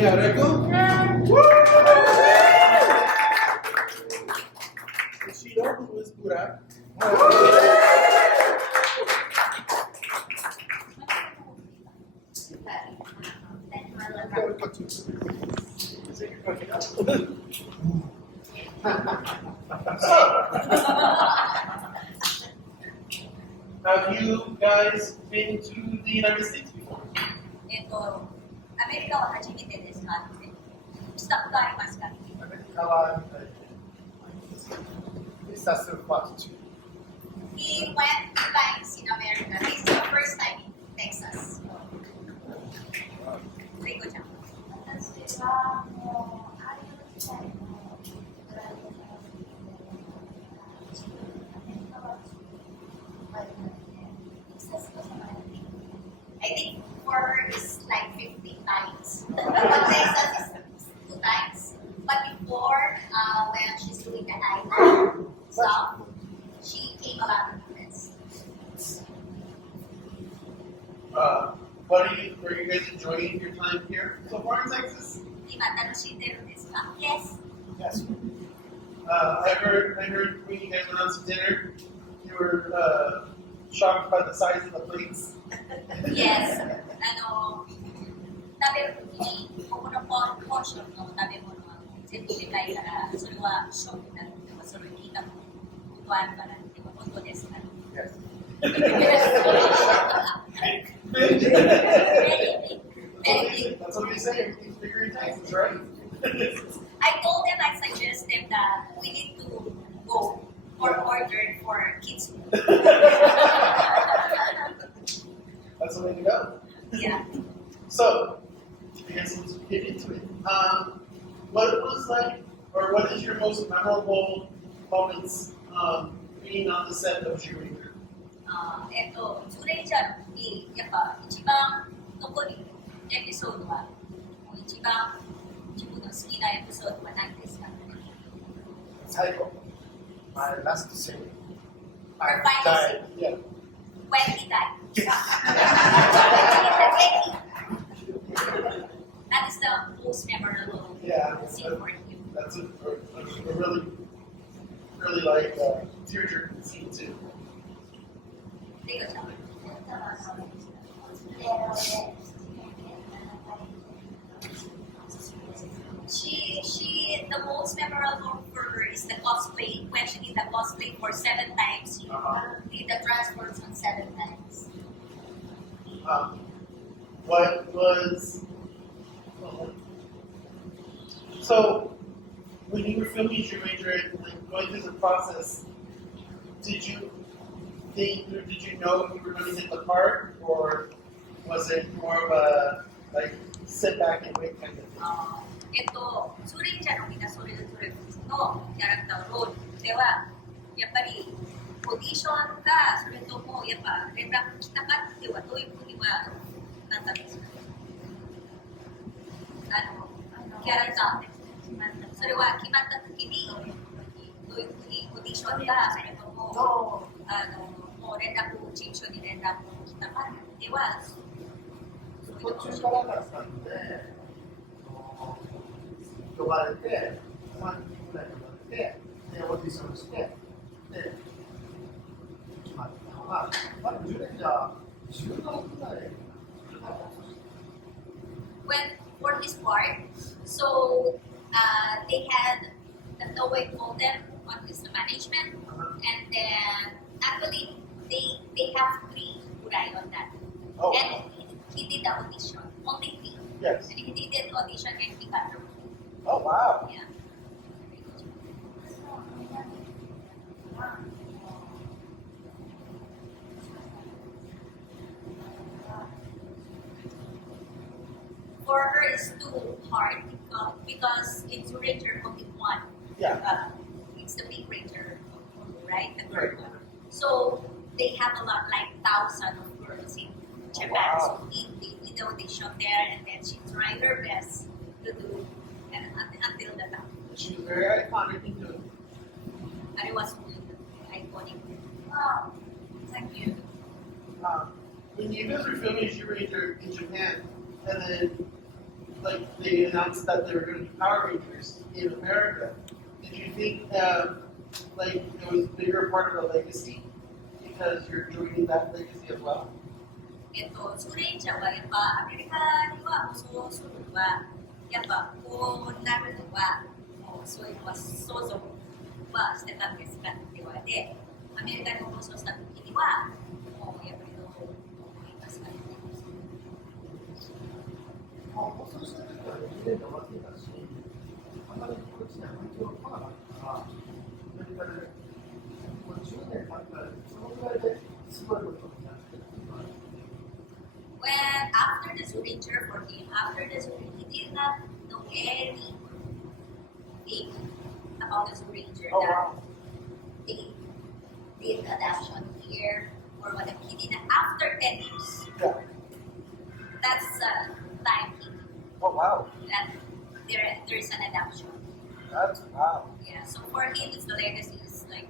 yeah, Reiko. Shiro, who is Burai. Have you guys been to the United States before? アメリカは初めてですか？したことありますか？アメリカはTexas first. He went two times in America. This is the first time in Texas. Reiko ちゃん。私はもうああいう時代のブライドの自分アメリカは前なので、テキサスとじゃない。I think for her is like 50 times. But Texas is 2 times. But before, when she's doing the island stuff, she came a lot of this. Are you guys enjoying your time here so far in Texas? 今楽しんでるんですか？ Yes. Yes. I heard when you guys went out to dinner, you were shocked by the size of the plates. Yes. 食べるときに、ここのポーションの食べ物は全部でかいから、それはショックになるってそれを聞いたことあるから、でも本当ですか？ Yes. Very big. That's what they say. It's bigger in Texas, right? I told them, I suggested that we need to go or order for kids. That's the way to go. Yeah. So, I guess let's get into it. What was like, or what is your most memorable moments being on the set of ZyuRanger? ズレンジャーにやっぱ一番残るエピソードは、一番自分の好きなエピソードは何ですか？最後。My last scene. Or final scene. Yeah. When he died. That is the most memorable scene for you. That's a really, really like tearjerking scene too. The most memorable for her is the cosplay, when she did the cosplay for 7 times. She did the transforms on 7 times. What was... So, when you were filming ZyuRanger, like going through the process, did you think, or did you know you were going to hit the part, or was it more of a like sit back and wait kind of thing? ズレンジャーのみんなそれぞれのキャラクターのロールではやっぱりオーディションかそれともやっぱ連絡来たかっていうのはどういうふうにはなったんですか？キャラクターそれは決まった時にどういうふうにオーディションかそれとももう連絡事務所に連絡来たかでは途中からだったんで呼ばれて3人ぐらい呼ばれてでオーディションしてで決まったのがまず10年じゃ10年ぐらい When for his part, so they had the way called them on his management, and then actually they have 3 Burai on that. Oh. And he did the audition, only 3. Yes. And he did the audition and he got through. Oh wow. Yeah. For her, it's too hard because it's Ranger only one. Yeah. It's the big Ranger, right? The girl one. So they have a lot, like thousands of girls in Japan. Wow. So in the audition there, and then she tried her best to do, and until the time. She was very iconic too. And it was really iconic. Wow. Thank you. When you guys were filming ZyuRanger in Japan, and then like they announced that they were going to be Power Rangers in America, did you think like it was a bigger part of the legacy because you're joining that legacy as well? ズーレンジャーはやっぱアメリカにはそうするのはやっぱこうなるのはもうそういうのは想像はしてたんですかって言われて、アメリカに放送した時にはもうやっぱりどう思いますかね。放送した時は2年で終わっていたし、あまりこっちには反響が来なかったから、アメリカでもう10年経ったらそのぐらいですごいことになってる。When after the ZyuRanger for him, after the ZyuRanger, he did not know anything about the ZyuRanger that they did adaptation here or whatever. He did that after 10 years. Yeah. That's time he Oh wow. that there is an adaptation. That's wow. Yeah, so for him, it's the legacy. It's like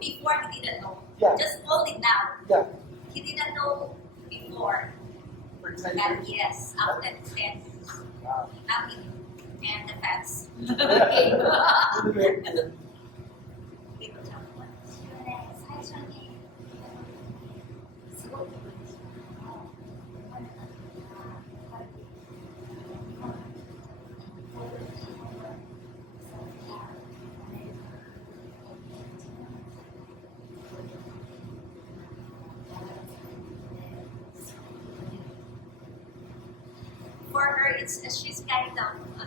before he didn't know. Yeah. Just only now. Yeah. He didn't know before. For 10 That years. yes, after 10 years. Wow. Now he knew. And the fans. People tell me what. 最初にすごく嬉しいのは、ファンだったら、やっぱり日本For her, she's kind of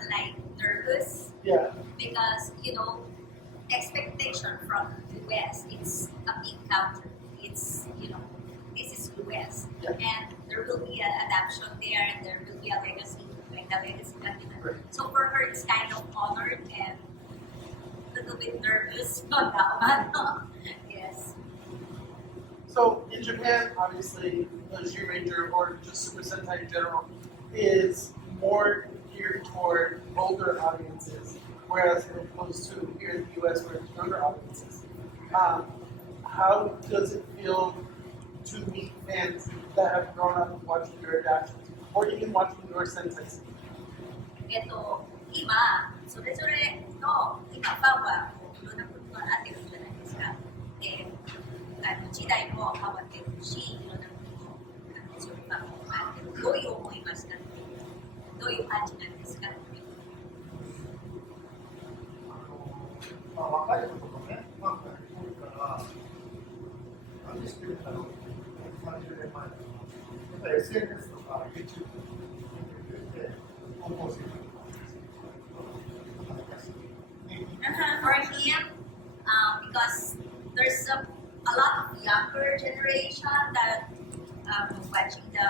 like nervous Yeah. because expectation from US, it's a big country. It's this is US, Yeah. and there will be an adaptation there, and there will be a legacy, like the legacy continent. Right. So for her, it's kind of honored and a little bit nervous on that one. Yes. So in Japan, obviously, the ZyuRanger or just Super Sentai in general is more geared toward older audiences, whereas as opposed to here in the US where it's younger audiences. How does it feel to meet fans that have grown up watching your adaptations or even watching your Sentais? 今、それぞれの今ファンはこういろんなことがあってるんじゃないですか。で、時代も変わってるし、いろんなこともそういうファンもあってる。どういう思いますか？どういう感じなんですか？若い子とかね、ファンが多いから、何してるんだろうって30年前だと、やっぱり SNS とか YouTube とか見てくれて、高校生とか。For him, because there's a lot of younger generation that watching the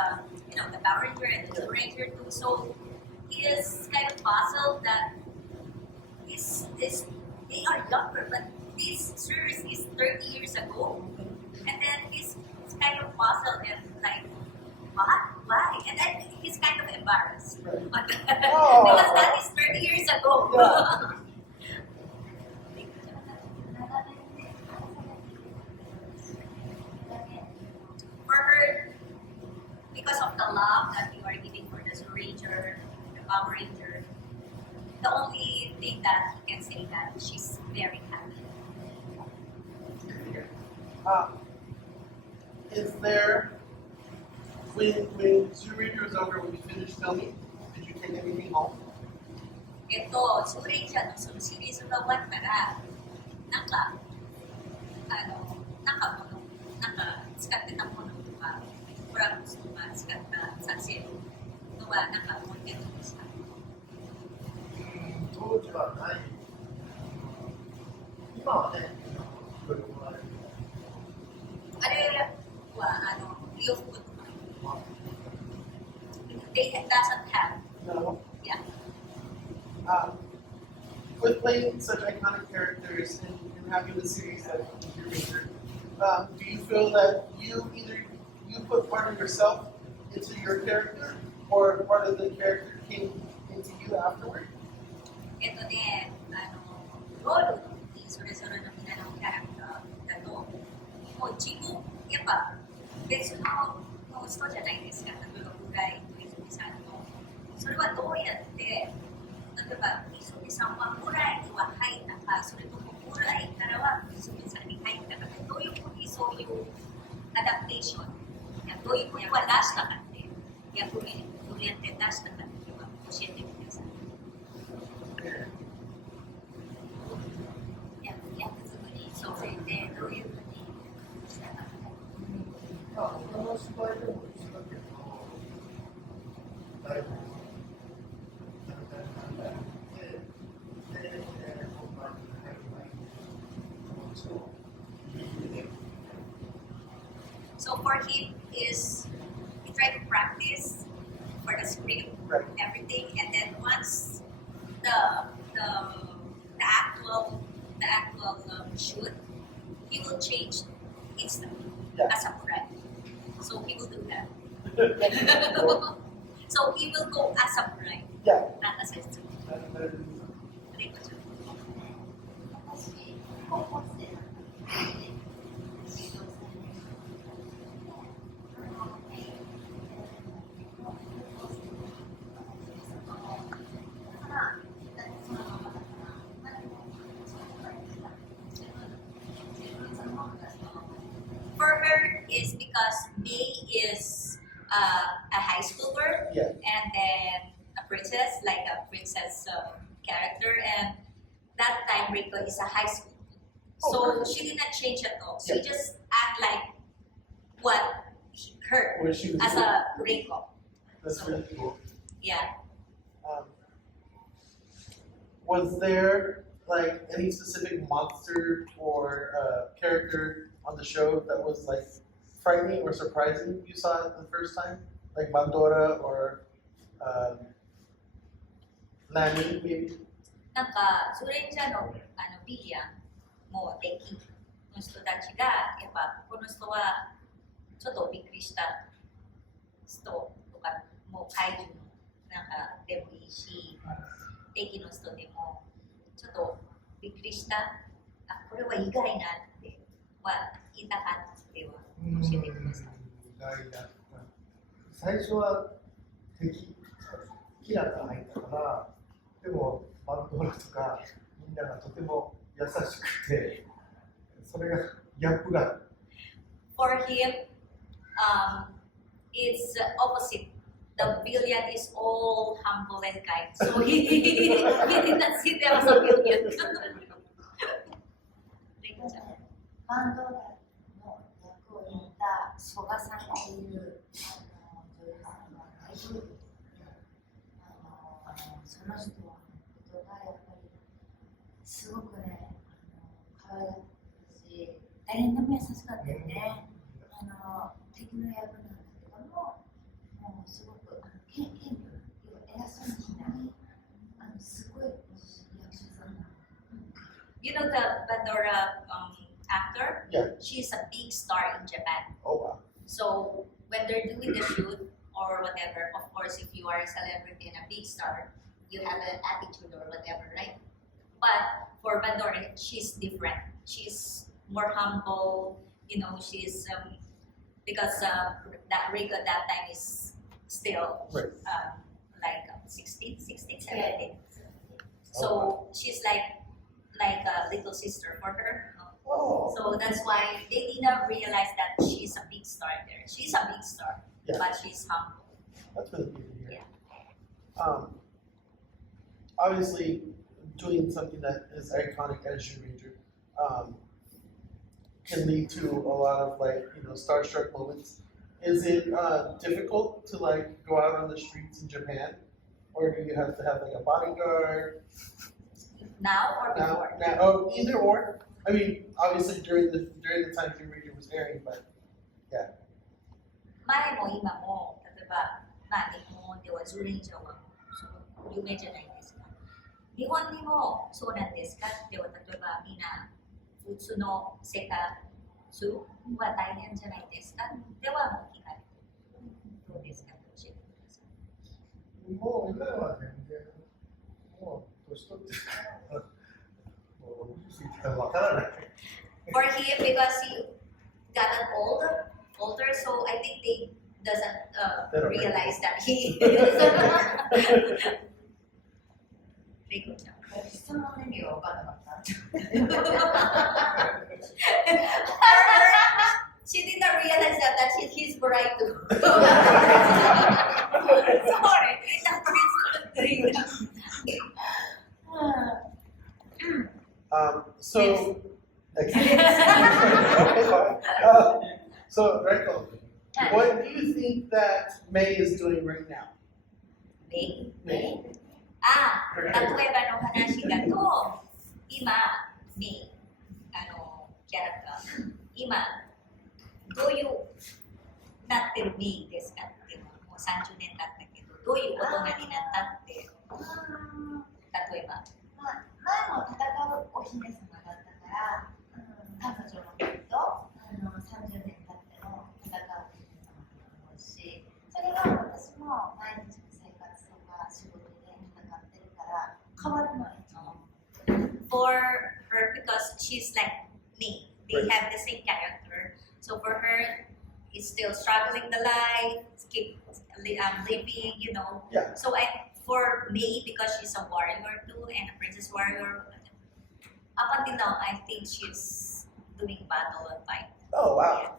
Power Ranger and the ZyuRanger too, so he is kind of puzzled that they are younger, but this series is 30 years ago, and then he's kind of puzzled and like, what? Why? And then he's kind of embarrassed because that is 30 years ago. Yeah. For her, because of the love that you are giving for the ZyuRanger, the Power Ranger, the only thing that he can say that she's very happy. Is there, when ZyuRanger was over, when you finished filming, did you take anything home? ZyuRanger のそのシリーズが終わったら、なんか使ってたものとか、コラボスとか使った撮影のはなんか持ってるんですか？当時はない。今はね、いろいろもらえる。あれは洋服とか。They doesn't have. No. Yeah. With playing such iconic characters and having the series that ZyuRanger, do you feel that you put part of yourself into your character, or part of the character came into you afterward? ロールにそれぞれのみんなのキャラクターだと、もう自分、やっぱ別の人じゃないですか。例えば、ブライと泉さんのそれはどうやって、例えば、Izumiさんはブライには入ったか、それともブライからはIzumiさんに入ったか、どういうふうにそういうアダプテーション、どういうふうには出したかっていう、逆にどうやって出したかっていうのは教えてください。役作りについてどういうふうにしたか。他の芝居でも一緒だけど、台本So for him is he tried to practice for the script, Right. everything, and then once the actual shoot, he will change instantly Yeah. as a brand. So he will do that. So he will go as a bride, Yeah. not as a student. Reiko ちゃん。私、高校生だったので、指導されて、For her is because May is a high school girl, Yeah. and then a princess, like a princess character, and that time Reiko is a high school. Oh, So perfect. she did not change at all. She Yeah. just act like what her Where she was as a Reiko. That's really cool. Yeah. Was there like any specific monster or character on the show that was like frightening or surprising you saw it the first time? Like Bandora or Nani maybe? なんかそれじゃのビリアンも敵の人たちがやっぱこの人はちょっとびっくりした人とかもう怪獣のなんかでもいいし敵の人でもちょっとびっくりしたこれは意外なっては言いたかっては教えてください。意外だった。最初は敵キラが入ったから、でもバンドラとかみんながとても優しくて、それがギャップが。For him, it's opposite. The villain is all humble and kind. So he did not see them as a villain. バンドラの役を演じた曽我さんっていう女優さんが大丈夫です。その人のことがやっぱりすごくね、可愛かったし、誰にでも優しかったよね。敵の役なんだけども、もうすごく謙虚な、偉そうにしない、すごい役者さんなの。You know the Pandora actor? Yeah. She's a big star in Japan. Oh wow. So when they're doing the shoot or whatever, of course, if you are a celebrity and a big star, you have an attitude or whatever, right? But for Pandora, she's different. She's more humble. You know, she's because that Reiko at that time is still Right. like 16, 17. So she's like a little sister for her. Oh. So that's why they did not realize that she's a big star there. She's a big star, Yeah. but she's humble. That's really good to hear. Obviously, doing something that is iconic as ZyuRanger can lead to a lot of starstruck moments. Is it difficult to go out on the streets in Japan, or do you have to have a bodyguard? Now or before? Now, either or. I mean, obviously during the time ZyuRanger was airing, but yeah. 前も今も例えば日本ではZyuRangerは有名じゃないですか。日本にもそうなんですかでは例えばみんな普通の生活は大変じゃないですかではもう気軽にどうですか教えてください。もう今は全然、もう年取ってるから、もう60過ぎたらわからない。For him, because he got older, so I think doesn't realize that he Reiko ちゃん。質問の意味が分からなかった。She didn't realize that he's Burai too. Sorry, doing that. So, so Reiko, what do you think that May is doing right now? May? May. 例えばの話だと、今、May、キャラクター、今、どういうなってるMayですかっていうのはもう30年経ったけど、どういう大人になったって、例えば。前も戦うお姫様だったから、彼女のことと30年経っても戦うお姫様だと思うし、それは私も毎日の生活とか仕事で戦ってるから変わらないと思う。For her, because she's like me, they have the same character. So for her, it's still struggling the life, keep living, you know. Yeah. So for me, because she's a warrior too and a princess warrior, up until now, I think she's doing battle and fight. Oh wow.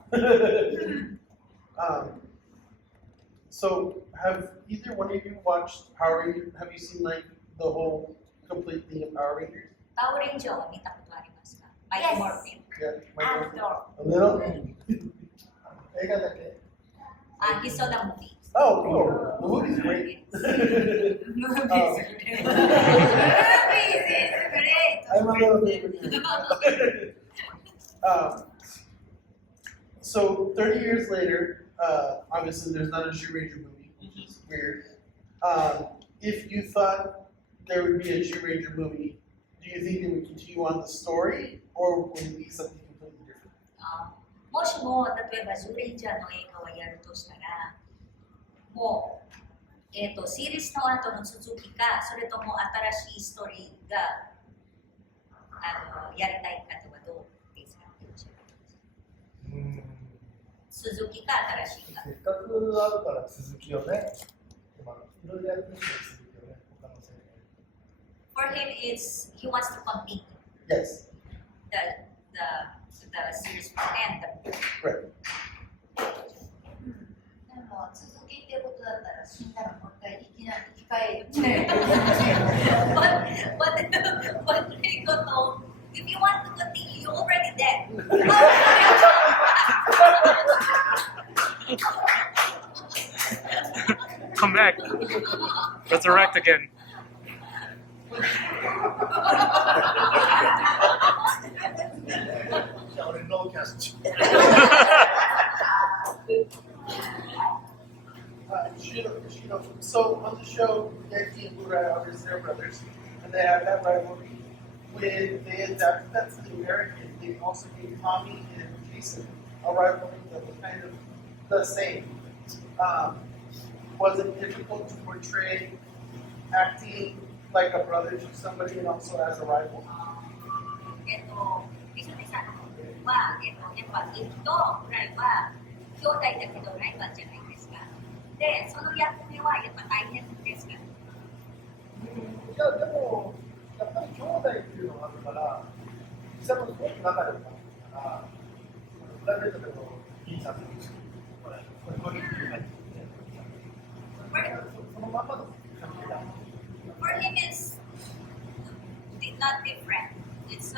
So have either one of you watched Power Rangers? Have you seen like the whole complete thing of Power Rangers? Power Ranger を見たことありますか? My Yes. Morphine. Yeah. A little?映画だけ? He saw the movie. Oh, cool. The movie's great. Movies is great. I'm a little bit. So 30 years later, obviously there's not a ZyuRanger movie, which is weird. If you thought there would be a ZyuRanger movie, do you think it would continue on the story, or would it be something completely different? もしも例えばZyuRangerの映画をやるとしたら、もう、シリーズの後の続きか、それとも新しいストーリーがやりたいかとはどうですか？続きか新しいか。せっかくあるから続きをね、いろいろやってみて続きをね、他の世界。For him, he wants to complete Yes. the series and the book. Right. でも続きっていうことだったら死んだらもう一回生き返る。But Reiko told, if you want to continue, you're already dead. Come back. Resurrect again. Shiro, so on the show, Yaki and Burai obviously are brothers, and they have that rivalry. When they adapted that to the American, they also gave Tommy and Jason a rivalry that was kind of the same. Was it difficult to portray acting like a brother to somebody and also as a rival? 泉さんは、やっぱギフとブライは兄弟だけどライバルじゃないですか。で、その役目はやっぱ大変ですか？いや、でも、やっぱり兄弟っていうのがあるから、実際もすごく仲良かったから、プライベートでもいいさせるし、これっていう感じで、そのまんまの感じだ。For him, it's not different. It's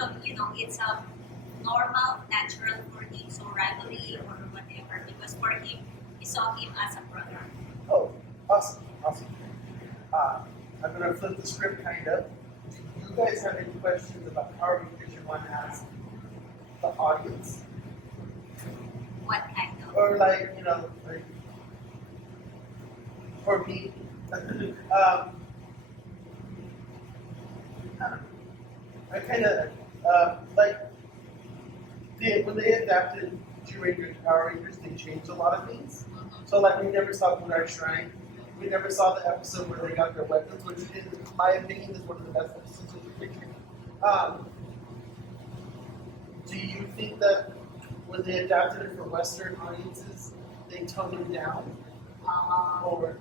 it's normal, natural for him. So rivalry or whatever, because for him, he saw him as a brother. Oh, awesome. I'm going to flip the script kind of. Do you guys have any questions about Power Rangers you want to ask the audience? What kind of? Or like, for me, I kind of, when they adapted ZyuRanger to Power Rangers, they changed a lot of things. So like, we never saw Burai Shrine. We never saw the episode where they got their weapons, which in my opinion is one of the best episodes of ZyuRanger. Do you think that when they adapted it for Western audiences, they tone him down? あ Or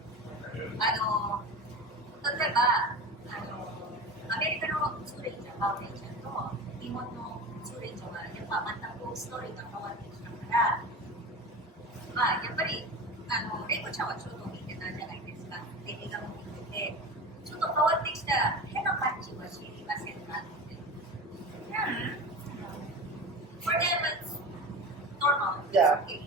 例えばアメリカのツーレンジャー、パウレンジャーと日本のツーレンジャーはやっぱ全くストーリーが変わってきたから、まあやっぱりレイコちゃんはちょっと見てたじゃないですか。で映画も見てて、ちょっと変わってきた変な感じは知りませんかって。For them it's normal. It's Yeah. okay.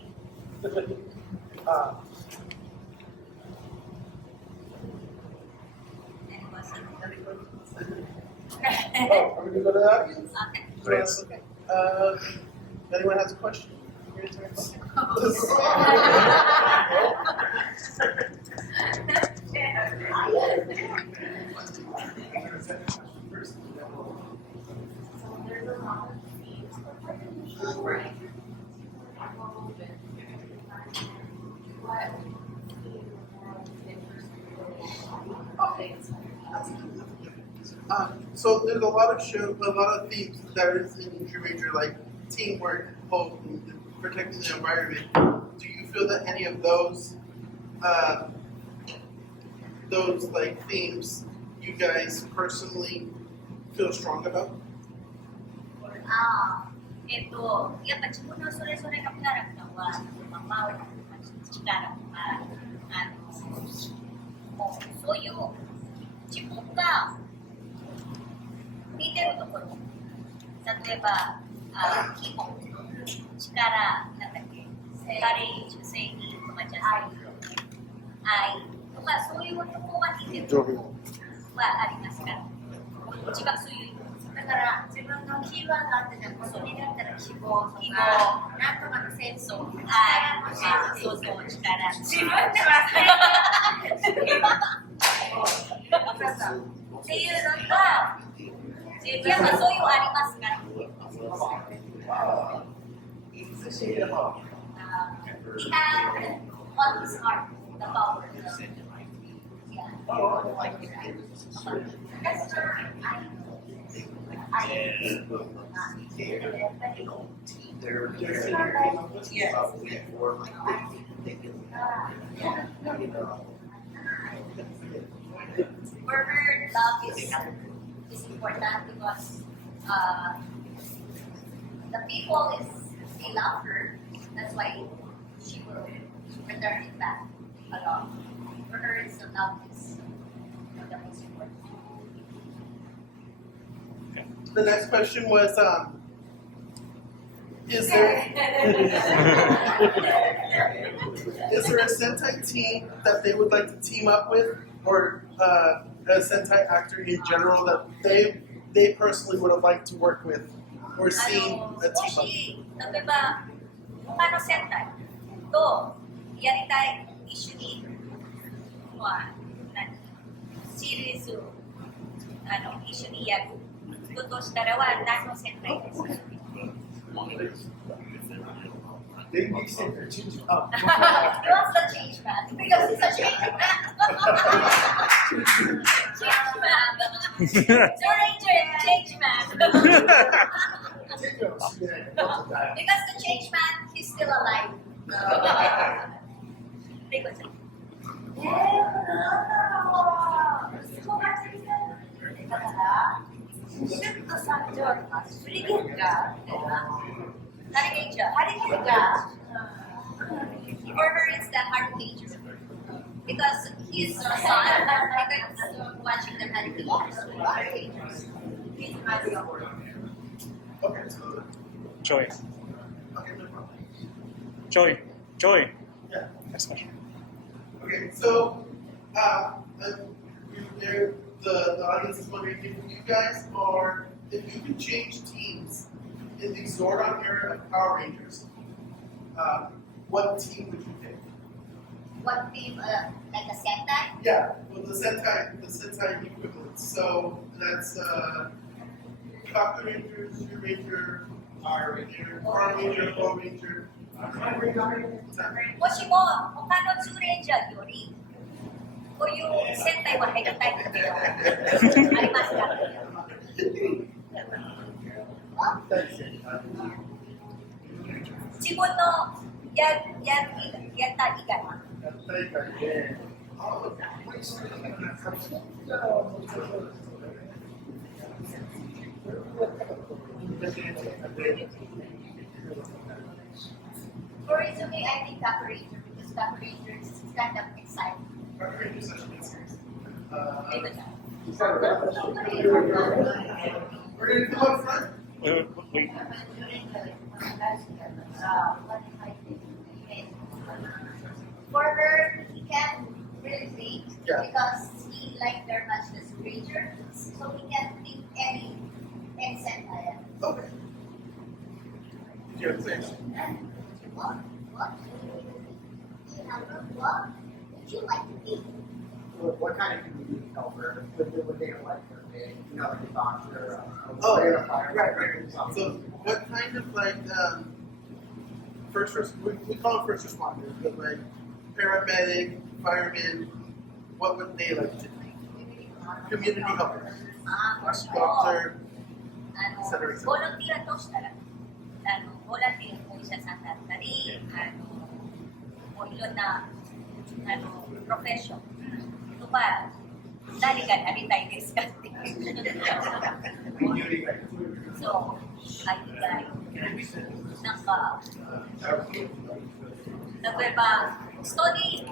Any questions? Oh, are we gonna go to the audience? Okay. Please. Okay. If anyone has a question? Your turn. So there's a lot of themes that is in ZyuRanger, like teamwork, hope, and protecting the environment. Do you feel that any of those like themes you guys personally feel strong about? やっぱ自分のそれぞれのキャラクターは、マウイとか力とか、もうそういう自分が見てるところ、例えば、基本、力、なんだっけ、カレージ、正義とかじゃない愛とか、そういうところは似てるところはありますから、一番そういう。だから自分のキーワードがあったじゃん、それだったら希望とか、なんとかの戦争、そうそう、力。自分で忘れっていうのが、やっぱそういうのありますから。He had on his heart the power. Worker love is important because the people they love her. That's why she will return it back a lot. For her, it's the love is the most important. The next question was, is there a Sentai team that they would like to team up with, or a Sentai actor in general that they personally would have liked to work with or seen a も team し、例えば、他の戦隊とやりたい、一緒に、シリーズ一緒にやるとしたらは何の戦隊ですか？電撃戦隊チェンジ。He wants the change man because he's a change man. Change man. Change man. Because the change man, he's still alive. Reikoちゃん。だからシュッと参上とかスリゲンガーみたいな。ハリケンジャー。ハリケンジャー。For her, it's the Hurricane. Because his son, I watching the Hurricane. He's my Okay, so Joy. okay, no problem. Joy. Joy. Yeah. Next question. Okay, so the audience is wondering if you guys are, if you can change teams in the Zordon era of Power Rangers, what team would you pick? What team, like a Sentai? Yeah, well the Sentai equivalent. So that's TokuSpirits, ZyuRanger, Power Ranger, Power Ranger. もしも他のツーレンジャーよりこういう戦隊は入りたいっていうのはありますか？自分のやった以外は。やった以外で、For Izumi, I think TokuRanger because TokuRanger is kind of exciting. Maybe not. We're going to come up front. Wait. For her, he can really think Yeah. because he like very much the ZyuRanger, so he can think any sentence. Okay. Did you have to say? What? You have what? Would you like to eat? What kind of community helper would they like for me? You know, like a doctor, Oh, a fire, right. So, what kind of like we call them first responders, but like paramedic, firemen, what would they like to do? Community helpers, もしも doctor, ボランティアとしたら、ボランティアのお医者さんだったり、もういろんなプロフェッションとか、何がなりたいですかっていう。そう、はい、なんか、例えば、人に助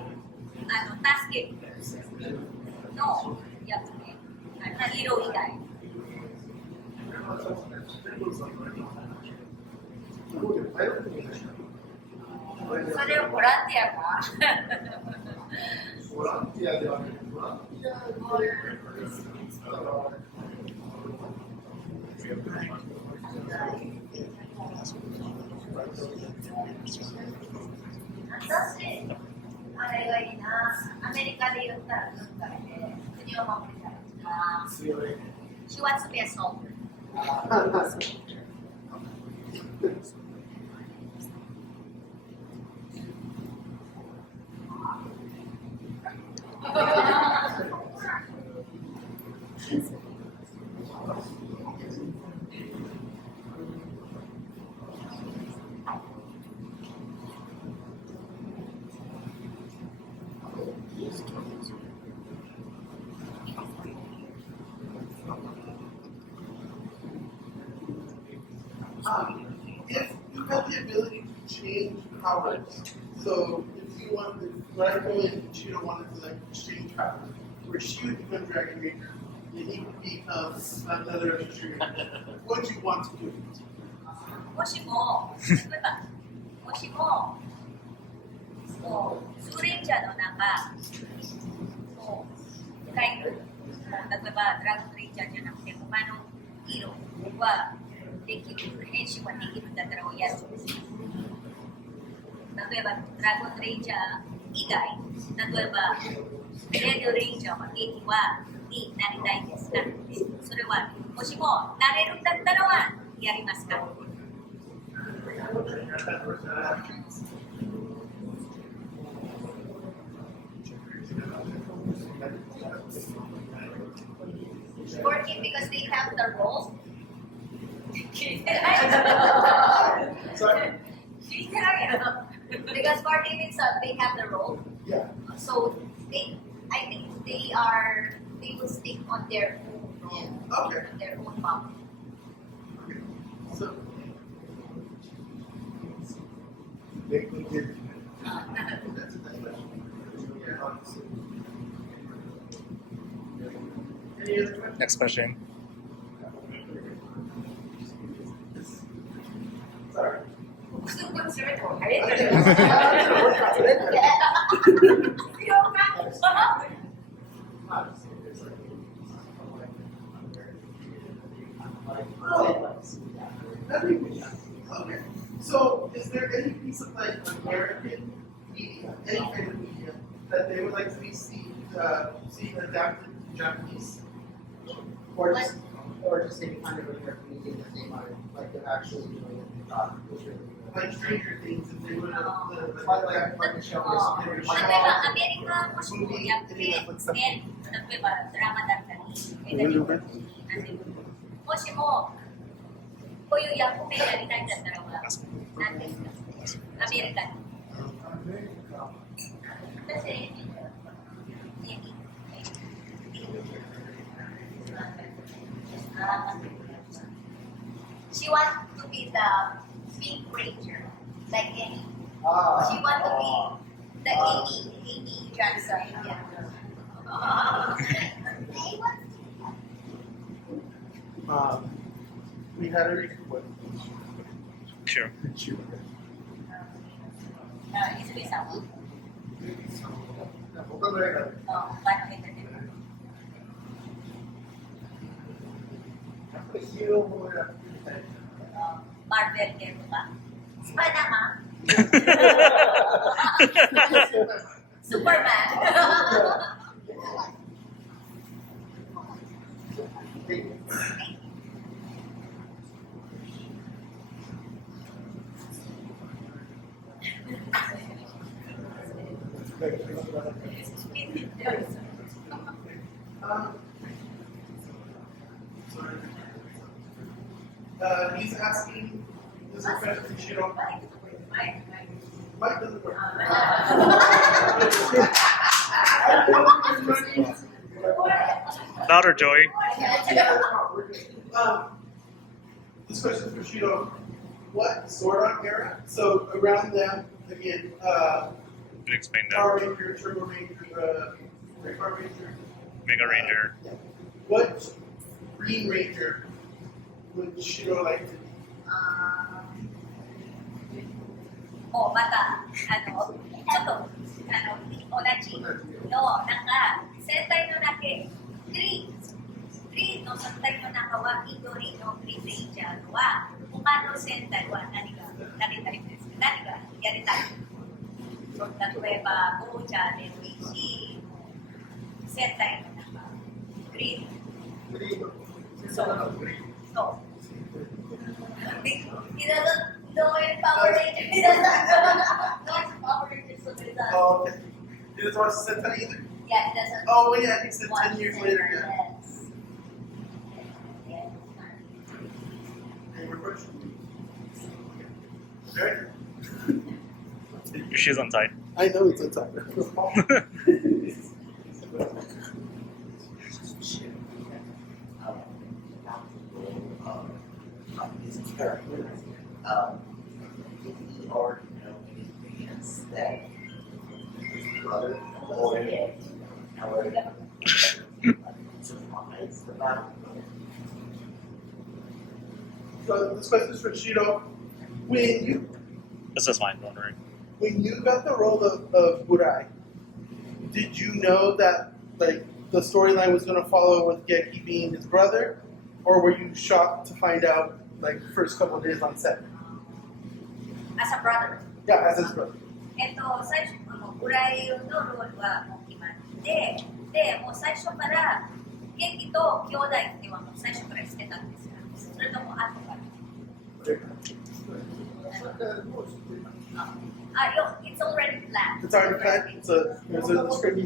けのやつね、ヒーロー以外。それをボランティアかボランティアではなくて、ボランティア私、あれがいいな、アメリカで言ったら軍隊で国を守りたいな。She wants to be a soldier. If you had the ability to change powers, so if you wanted, Reiko and Shiro wanted to like exchange powers, where she would become Dragon Ranger and he would become another Shiro, what would you want to do? もしも、例えば、もしも、ZyuRangerの中、タイプ、例えばドラゴンレンジャーじゃなくて、他のヒーローはできる、変身はできるんだったらおやつです。例えば、ドラゴンレンジャー以外、例えば、レッドレンジャーは劇はになりたいですか？それは、もしもなれるんだったらはやりますか？Working because they have the role. Sorry? Because for David they have the role. Yeah. So I think they will stick on their own role. Okay. On their own power. Okay. So, that's a nice question. Any other questions? Next question. Sorry. Okay. So, is there any piece of like American media, any kind of media, that they would like to be seen adapted to Japanese? or just any kind of American media that they might like to actually doing it. Was really good. Like Stranger Things, if they would have Like the show was 例えばアメリカもしもやって、ね、例えばドラマだったり、映画だったり、もしもこういう役名やりたいんだったらは何ですか？アメリカに。She wants to be the Pink Ranger, like Amy. Ah. She wants to be the Amy Johnson. Yeah. We had a request. Sure. Izumi-sama. 他の映画で Paano entertainment? やっぱりヒーローものやってみたい。 Marvel care mo ba? Spider-Man? Superman? He's asking, this is a question from Shiro. Mike doesn't work. Louder, Joey. This question is for Shiro. What Zordon era? So around them, again, You explain that. Power Ranger, Turbo Ranger, Power Ranger. Mega Ranger. Yeah. What Green Ranger would Shiro like to be? もうまた、ちょっと、同じの、なんか、戦隊のだけ、グリーンの戦隊の中は、緑のグリーンレンジャーは、他の戦隊は何がやりたい例えば、ゴージャーでもいいし、戦隊の中、グリーン。そう。He doesn't know in Power Rangers. He doesn't know Power Rangers, so he doesn't. Oh, okay. He doesn't watch the Sentai either? Yeah, he doesn't. Oh, well, yeah, he said watch 10 years Sentai, later, yeah. Yes. Yes. Any more questions? Alright. Your shoe's untied. I know it's inside. His character, did he already know in advance that his brother or however surprised about So this question is for Shiro. This is fine, don't worry. When you got the role of Burai, did you know that like the storyline was going to follow with Geki being his brother, or were you shocked to find out like first couple of days on set? As a brother. Yeah, as his brother. 最初ブライのロールはもう決まって、で、もう最初から元気と兄弟っていうのはもう最初からしてたんですよ。それとも後から。It's already planned. It's already planned. It's a script.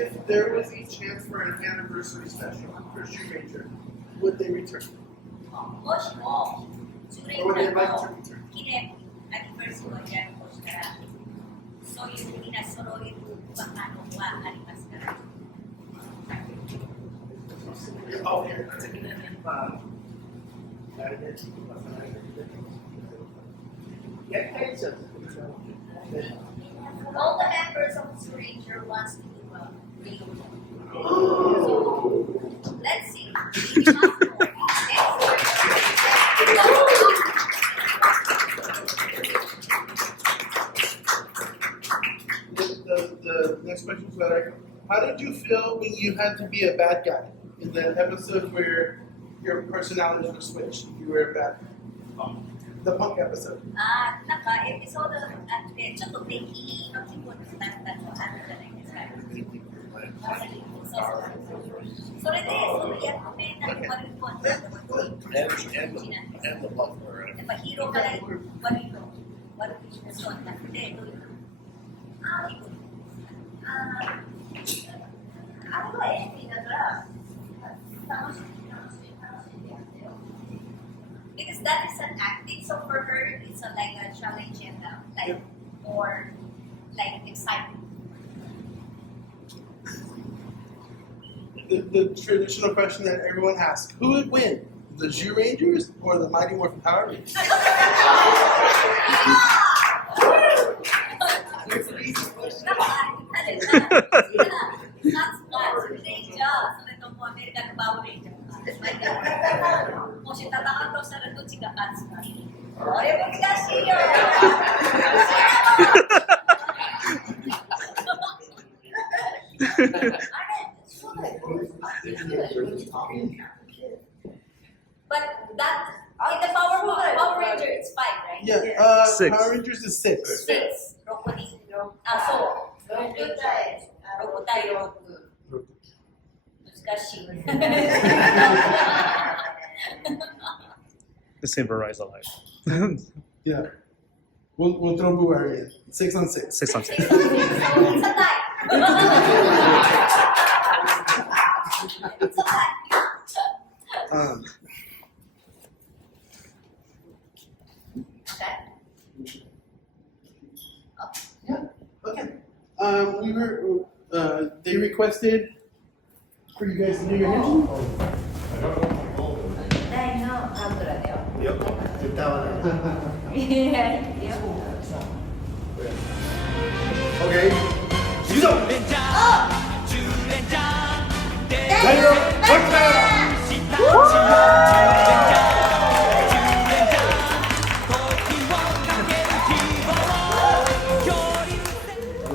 If there was a chance for an anniversary special for ZyuRanger, would they return? もしも、ジュレイ Or would they カ like の to return? 記念アニバーサリーをやるとしたら、そういうみんな揃えるはありますから。Oh, here. All the members of ZyuRanger wants to do a reunion. So, let's see. The next question is about Reiko. How did you feel when you had to be a bad guy in the episode where your personalities were switched? You were a bad guy. The punk episode. なんかエピソードあってちょっと敵の気分になったのあるじゃないですか。そう。それでその役目になる悪い子になった時に and the love for it. やっぱヒーローから悪いと悪くしそうになってどういうあれはエントリーだから楽しんでやってよ。Because that is an acting, so for her it's a, like a challenge and like more like exciting. The traditional question that everyone asks: who would win, the ZyuRangers or the Mighty Morphin Power Rangers? But that in the Power Ranger it's 5, right? Yeah, Six. Power Rangers is 6. 6. So 6対6。難しい。The same Burai's alive. Yeah. We'll throw Burai in. 6 on 6. 6 on 6. So it's a tie. It's a tie. Okay. We were. They requested for you guys to do your Henshin. 大のカブラだよ。Yep. いやいや